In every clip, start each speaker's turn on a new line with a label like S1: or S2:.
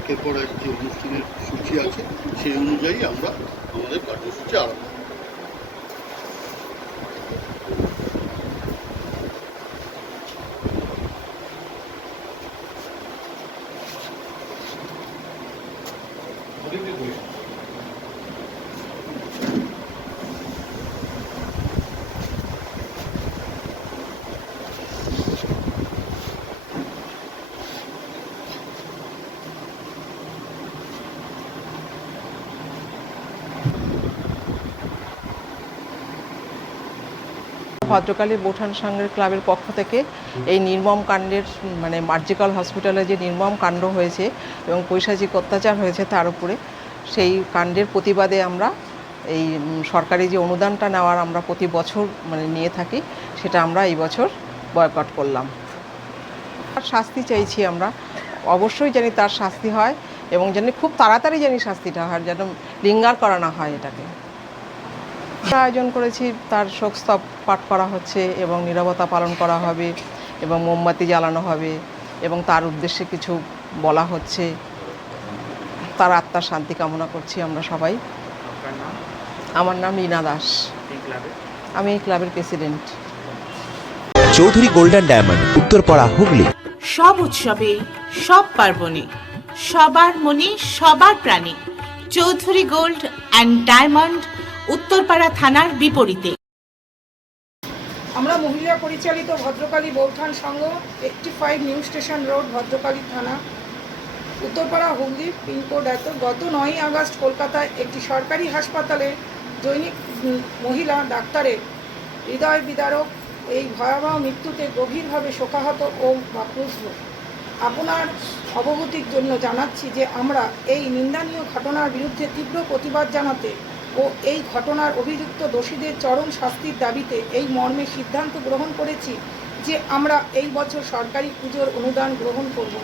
S1: একের পর এক যে অনুষ্ঠানের সূচি আছে সেই অনুযায়ী আমরা আমাদের কার্যসূচি আরম্ভ করব।
S2: ভদ্রকালী বোঠান সংঘের ক্লাবের পক্ষ থেকে এই নির্মম কাণ্ডের মানে মার্জিক্যাল হসপিটালে যে নির্মম কাণ্ড হয়েছে এবং পৈশাচিক অত্যাচার হয়েছে তার উপরে, সেই কাণ্ডের প্রতিবাদে আমরা এই সরকারি যে অনুদানটা নেওয়ার আমরা প্রতি বছর মানে নিয়ে থাকি, সেটা আমরা এই বছর বয়কট করলাম। তার শাস্তি চাইছি আমরা। অবশ্যই জানি তার শাস্তি হয় এবং জানি খুব তাড়াতাড়ি জানি শাস্তিটা হয়, যেন লিঙ্গার করানো হয় এটাকে। আয়োজন করেছি তার শোকস্তব পাঠ করা হচ্ছে এবং নীরবতা পালন করা হবে এবং মোমবাতি জ্বালানো হবে এবং তার উদ্দেশ্যে কিছু বলা হচ্ছে। তার আত্মার শান্তি কামনা করছি আমরা সবাই। আমার নাম রীনা দাস। আমি এই ক্লাবের president
S3: Chowdhury golden diamond Uttarpara Hooghly.
S4: সব উৎসবে সব পার্বণে সবার মনে সবার প্রাণে। Chowdhury gold and diamond Uttarpara থানার বিপরীতে।
S5: আমরা মহিলা পরিচালিত ভদ্রকালী বৌঠান সংঘ eighty five new station road, Bhadrakali থানা। উত্তরপাড়া হুগলি পিনকোড এত, গত নয়ই আগস্ট কলকাতায় একটি সরকারি হাসপাতালে দৈনিক মহিলা ডাক্তারের হৃদয় বিদারক, এই ভয়াবহ মৃত্যুতে গভীরভাবে শোকাহত ও বাপুষ্প আপনার অবগতির জন্য জানাচ্ছি যে আমরা এই নিন্দনীয় ঘটনার বিরুদ্ধে তীব্র প্রতিবাদ জানাতে ও এই ঘটনার অভিযুক্ত দোষীদের চরম শাস্তির দাবিতে এই মর্মে সিদ্ধান্ত গ্রহণ করেছি যে আমরা এই বছর সরকারি পুজোর অনুদান গ্রহণ করব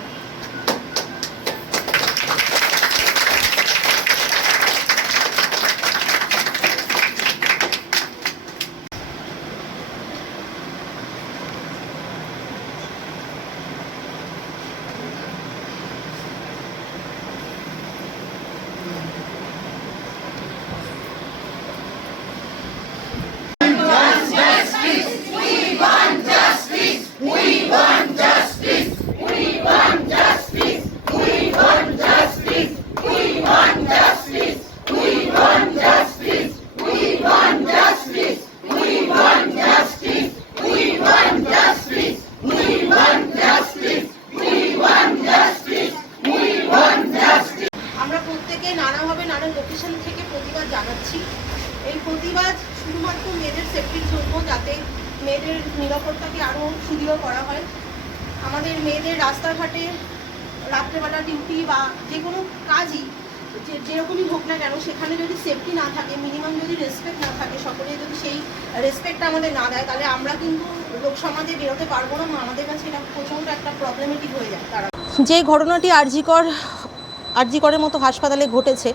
S6: আমরা প্রত্যেকে নানাভাবে নানান লোকেশন থেকে প্রতিবাদ জানাচ্ছি এই প্রতিবাদ শুধুমাত্র মেয়েদের সেফটির জন্য যাতে মেয়েদের নিরাপত্তাকে আরও সুদৃঢ় করা হয়। আমাদের মেয়েদের রাস্তাঘাটে রাত্রেবেলা ডিউটি বা যে কোনো কাজই যে যেরকমই হোক না কেন, সেখানে যদি সেফটি না থাকে মিনিমাম যদি রেসপেক্ট না থাকে, সকলে যদি সেই রেসপেক্টটা আমাদের না দেয়, তাহলে আমরা কিন্তু লোক সমাজে বেরোতে পারব না। আমাদের কাছে এটা প্রচণ্ড একটা প্রবলেমেটিক হয়ে যায়। তারা
S7: যে ঘটনাটি আরজিকর, আরজিকরের মতো হাসপাতালে ঘটেছে,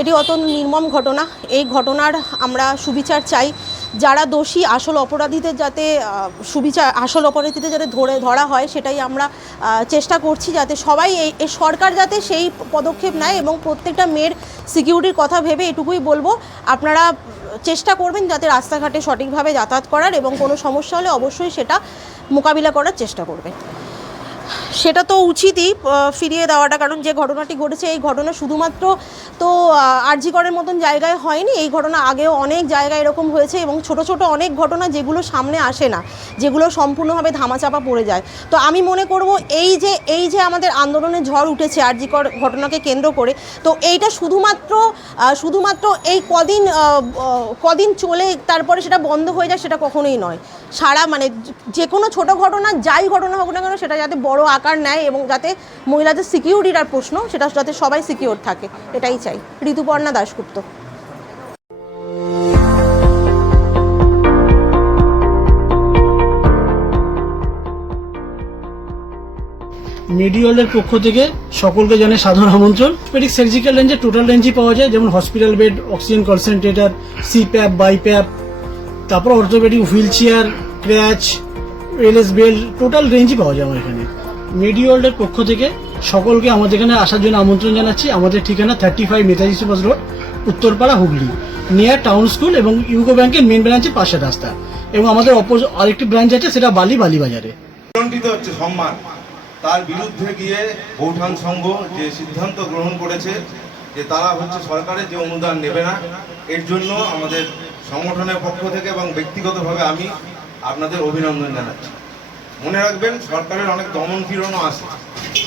S7: এটি অত নির্মম ঘটনা। এই ঘটনার আমরা সুবিচার চাই। যারা দোষী আসল অপরাধীদের যাতে সুবিচার আসল অপরাধীদের যাতে ধরে, ধরা হয়, সেটাই আমরা চেষ্টা করছি যাতে সবাই এই সরকার যাতে সেই পদক্ষেপ নেয় এবং প্রত্যেকটা মেয়ের সিকিউরিটির কথা ভেবে এটুকুই বলব। আপনারা চেষ্টা করবেন যাতে রাস্তাঘাটে সঠিকভাবে যাতায়াত করার এবং কোনো সমস্যা হলে অবশ্যই সেটা মোকাবিলা করার চেষ্টা করবেন। সেটা তো উচিতই ফিরিয়ে দেওয়াটা। কারণ যে ঘটনাটি ঘটেছে, এই ঘটনা শুধুমাত্র তো আরজিকরের মতন জায়গায় হয়নি। এই ঘটনা আগেও অনেক জায়গায় এরকম হয়েছে এবং ছোট ছোট অনেক ঘটনা যেগুলো সামনে আসে না, যেগুলো সম্পূর্ণভাবে ধামাচাপা পড়ে যায়। তো আমি মনে করব, এই যে এই যে আমাদের আন্দোলনের ঝড় উঠেছে আরজিকর ঘটনাকে কেন্দ্র করে, তো এইটা শুধুমাত্র শুধুমাত্র এই কদিন কদিন চলে তারপরে সেটা বন্ধ হয়ে যায় সেটা কখনোই নয়। সারা মানে যে কোনো ছোট ঘটনা, যাই ঘটনা হোক না কেন, সেটা যাতে বড় আকার নেয় এবং যাতে মহিলাদের সিকিউরিটির আর প্রশ্ন, সেটা যাতে সবাই সিকিউর থাকে, এটাই চাই। ঋতুপর্ণা দাশগুপ্ত।
S8: মেডিওলের পক্ষ থেকে সকলকে জানে সাধারণ আমন্ত্রণ। পেডিক সার্জিক্যাল রেঞ্জে টোটাল রেঞ্জই পাওয়া যায়, যেমন hospital bed oxygen concentrator CPAP BiPAP তারপর orthopaedic wheelchair crutch LS belt total রেঞ্জই পাওয়া যায় আমার এখানে। মেডিওল্ডের পক্ষ থেকে সকলকে আমাদের এখানে আসার জন্য আমন্ত্রণ জানাচ্ছি। আমাদের ঠিকানা thirty five Netaji Subhash road, Uttarpara, Hooghly. Near town school এবং ইউকো ব্যাংকের মেন ব্রাঞ্চের পাশে রাস্তা। এবং আমাদের অপোজ আরেকটি ব্রাঞ্চ আছে, সেটা বালি বালি বাজারে।
S9: হচ্ছে সম্মান। তার বিরুদ্ধে গিয়ে বৌঠান সংঘ যে সিদ্ধান্ত গ্রহণ করেছে, যে তারা হচ্ছে সরকারের যে অনুদান নেবে না, এর জন্য আমাদের সংগঠনের পক্ষ থেকে এবং ব্যক্তিগতভাবে আমি আপনাদের অভিনন্দন জানাচ্ছি। মনে রাখবেন, সরকারের অনেক দমন পীড়নও আছে।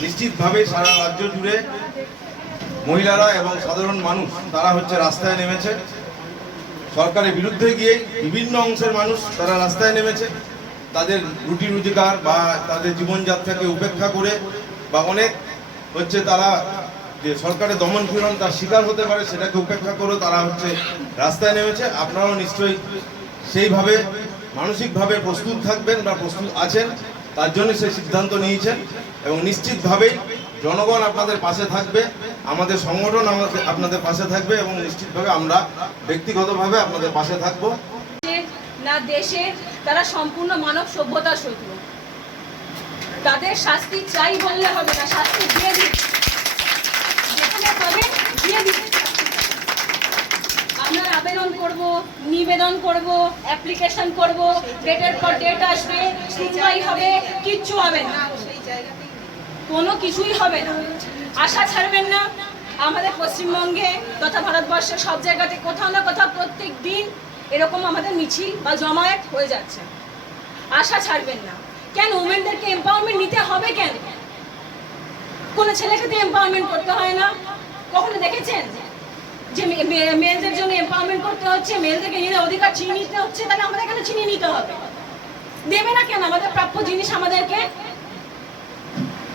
S9: নিশ্চিতভাবে সারা রাজ্য জুড়ে মহিলারা এবং সাধারণ মানুষ, তারা হচ্ছে রাস্তায় নেমেছে। সরকারের বিরুদ্ধে গিয়ে বিভিন্ন অংশের মানুষ তারা রাস্তায় নেমেছে। তাদের রুটি রোজগার বা তাদের জীবনযাত্রাকে উপেক্ষা করে বা অনেক হচ্ছে তারা যে সরকারের দমন পীড়ন তার শিকার হতে পারে, সেটাকে উপেক্ষা করে তারা হচ্ছে রাস্তায় নেমেছে। আপনারাও নিশ্চয়ই সেইভাবে মানসিকভাবে প্রস্তুত থাকবেন বা প্রস্তুত আছেন, তার জন্য সে সিদ্ধান্ত নিয়েছেন এবং নিশ্চিতভাবেই জনগণ আপনাদের পাশে থাকবে, আমাদের সংগঠন আমাদের, আপনাদের পাশে থাকবে এবং নিশ্চিতভাবে আমরা ব্যক্তিগতভাবে আপনাদের পাশে থাকব।
S10: না দেশে তারা সম্পূর্ণ মানব সভ্যতা শত্রু। তাদের শাস্তি চাই বললে হবে না, শাস্তি দিয়ে দিন যেখানে পাবে দিয়ে দিন আপনার আবেদন করব নিবেদন করব অ্যাপ্লিকেশন করব ডেটের পর ডেট আসবে শুনবাই হবে, কিচ্ছু হবে না। কোনো কিছুই হবে না। আশা ছাড়বেন না। আমাদের পশ্চিমবঙ্গে তথা ভারতবর্ষের সব জায়গাতে কোথাও না কোথাও প্রত্যেক দিন এরকম আমাদের মিছিল বা জমায়েত হয়ে যাচ্ছে। আশা ছাড়বেন না। কেন? উমেনদেরকে এম্পাওয়ারমেন্ট নিতে হবে কেন? কোনো ছেলেকে তো এম্পাওয়ারমেন্ট করতে হয় না। কখনো দেখেছেন? যে মেয়েদের জন্য এম্পাওয়ারমেন্ট করতে হচ্ছে, মেয়েদেরকে নিজেদের অধিকার ছিনিয়ে নিতে হচ্ছে, তাহলে আমাদের এখানে ছিনিয়ে নিতে হবে। দেবে না কেন? আমাদের প্রাপ্য জিনিস আমাদেরকে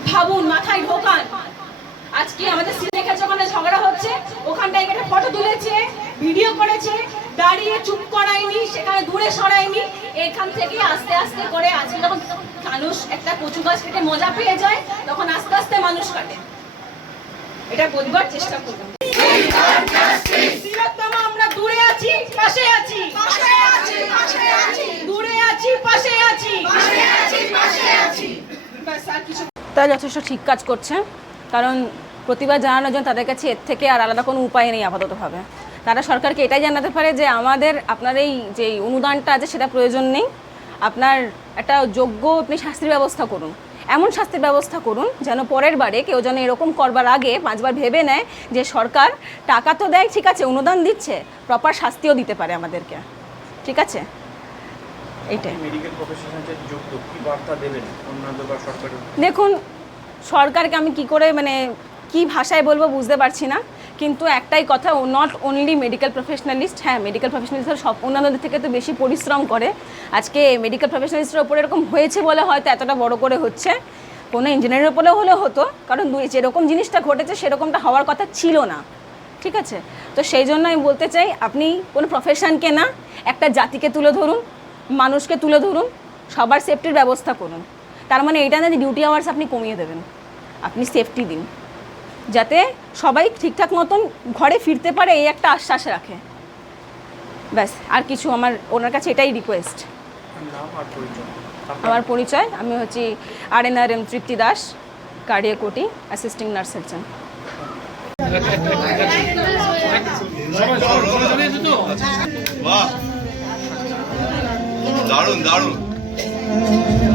S10: ভাবুন, মাথায় ঢোকান। আজকে আমাদের সিলেখা ওখানে ঝগড়া হচ্ছে, ওখানটায় একটা ফটো তুলেছে ভিডিও করেছে, দাঁড়িয়ে চুপ করায়নি, সেখানে দূরে সরায়নি, এখান থেকে আস্তে আস্তে করে আজকে যখন মানুষ একটা কচু গাছ কেটে মজা পেয়ে যায়, তখন আস্তে আস্তে মানুষ কাটে। এটা বোঝবার চেষ্টা করুন তিলোত্তমা, আমরা দূরে আছি পাশে আছি দূরে আছি পাশে আছি ব্যাস আর কিছু
S11: তারা যথেষ্ট ঠিক কাজ করছে, কারণ প্রতিবাদ জানানোর জন্য তাদের কাছে এর থেকে আর আলাদা কোনো উপায় নেই আপাততভাবে। তারা সরকারকে এটাই জানাতে পারে যে আমাদের, আপনার এই যে অনুদানটা আছে সেটা প্রয়োজন নেই। আপনার একটা যোগ্য আপনি শাস্তির ব্যবস্থা করুন। এমন শাস্তির ব্যবস্থা করুন যেন পরের বারে কেউ যেন এরকম করবার আগে পাঁচবার ভেবে নেয় যে সরকার টাকা তো দেয়, ঠিক আছে, অনুদান দিচ্ছে প্রপার শাস্তিও দিতে পারে আমাদেরকে। ঠিক আছে? এইটাই
S12: মেডিকেল প্রফেশনের যুক্ত কি বার্তা দেবেন অন্যান্য বা সরকারের
S11: দেখুন সরকারকে আমি কি করে মানে কি ভাষায় বলব বুঝতে পারছি না কিন্তু একটাই কথা নট অনলি মেডিকেল প্রফেশনালিস্ট হ্যাঁ মেডিকেল প্রফেশনালিস্ট সব অন্যান্যদের থেকে তো বেশি পরিশ্রম করে। আজকে মেডিকেল প্রফেশনালিস্টের ওপরে এরকম হয়েছে বলে হয়তো এতটা বড় করে হচ্ছে। কোনো ইঞ্জিনিয়ারের ওপরেও হলেও হতো কারণ দুই যেরকম জিনিসটা ঘটেছে সেরকমটা হওয়ার কথা ছিল না। ঠিক আছে? তো সেই জন্য আমি বলতে চাই আপনি কোনো প্রফেশনকে না একটা জাতিকে তুলে ধরুন মানুষকে তুলে ধরুন সবার সেফটির ব্যবস্থা করুন। তার মানে এটা না যে ডিউটি আওয়ার্স আপনি কমিয়ে দেবেন। আপনি সেফটি দিন। যাতে সবাই ঠিকঠাক মতন ঘরে ফিরতে পারে এই একটা আশ্বাস রাখে। ব্যাস আর কিছু আমার ওনার কাছে এটাই রিকোয়েস্ট আমার পরিচয় আমি হচ্ছি R N R M Tripti Das কার্ডিয়া কোটি অ্যাসিস্টিং নার্স সার্জন
S9: বাহ। 나름 나름.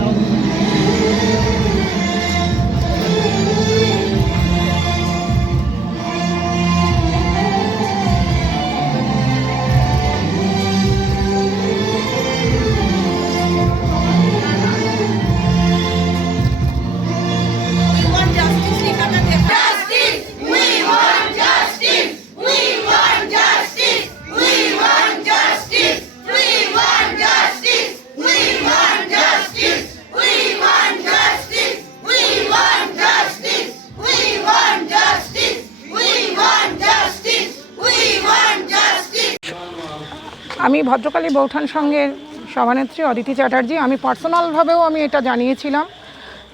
S5: আমি ভদ্রকালী বৌঠান সঙ্গের সভানেত্রী অদিতি চ্যাটার্জি, আমি পার্সোনালভাবেও আমি এটা জানিয়েছিলাম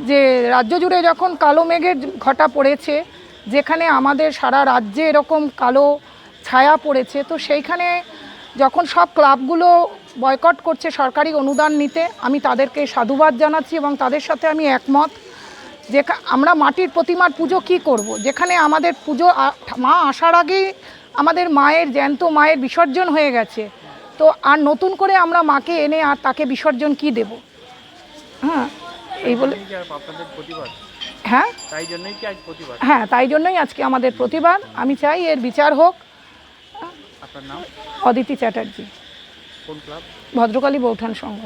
S5: যে রাজ্য জুড়ে যখন কালো মেঘের ঘটা পড়েছে, যেখানে আমাদের সারা রাজ্যে এরকম কালো ছায়া পড়েছে, তো সেইখানে যখন সব ক্লাবগুলো বয়কট করছে সরকারি অনুদান নিতে, আমি তাদেরকে সাধুবাদ জানাচ্ছি এবং তাদের সাথে আমি একমত যে আমরা মাটির প্রতিমার পুজো কি করব। যেখানে আমাদের পুজো মা আসার আগেই আমাদের মায়ের জ্যান্ত মায়ের বিসর্জন হয়ে গেছে তো আর নতুন করে আমরা মাকে এনে আর তাকে বিসর্জন কি দেব? হ্যাঁ এই বলে হ্যাঁ?
S12: তাই জন্যই কি আজ প্রতিবাদ?
S5: হ্যাঁ তাই জন্যই আজকে আমাদের প্রতিবাদ। আমি চাই এর বিচার হোক।
S12: আপনার নাম?
S5: অদিতি চ্যাটার্জি।
S12: কোন ক্লাব?
S5: ভদ্রকালী বৌঠান সংঘ।